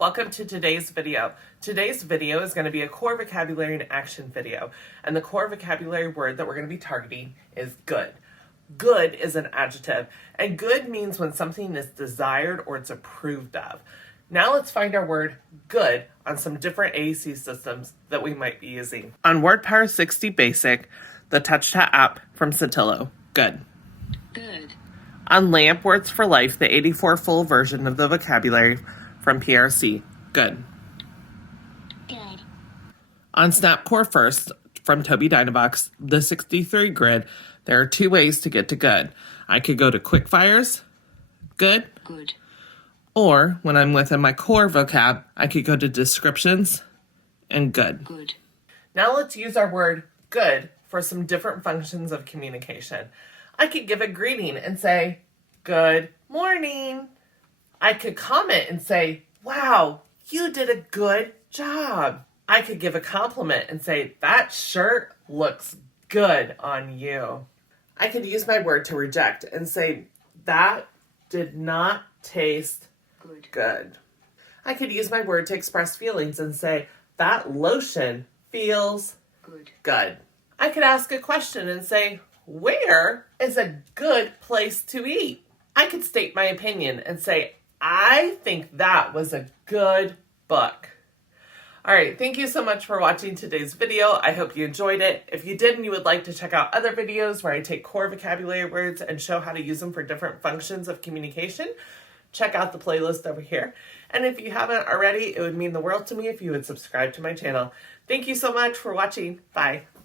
Welcome to today's video. Today's video is going to be a core vocabulary and action video, and the core vocabulary word that we're going to be targeting is good. Good is an adjective, and good means when something is desired or it's approved of. Now let's find our word good on some different AAC systems that we might be using. On WordPower 60 Basic, the TouchTat app from Satillo, good. Good. On LAMP Words for Life, the 84 full version of the vocabulary from PRC, good. Good. On Snap Core First from Toby Dynabox, the 63 grid, there are two ways to get to good. I could go to Quickfires, good. Good. Or when I'm within my core vocab, I could go to Descriptions and good. Good. Now let's use our word good for some different functions of communication. I could give a greeting and say, good morning. I could comment and say, wow, you did a good job. I could give a compliment and say, that shirt looks good on you. I could use my word to reject and say, that did not taste good. I could use my word to express feelings and say, that lotion feels good. I could ask a question and say, where is a good place to eat? I could state my opinion and say, I think that was a good book. All right, thank you so much for watching today's video. I hope you enjoyed it. If you did and you would like to check out other videos where I take core vocabulary words and show how to use them for different functions of communication, check out the playlist over here. And if you haven't already, it would mean the world to me if you would subscribe to my channel. Thank you so much for watching. Bye.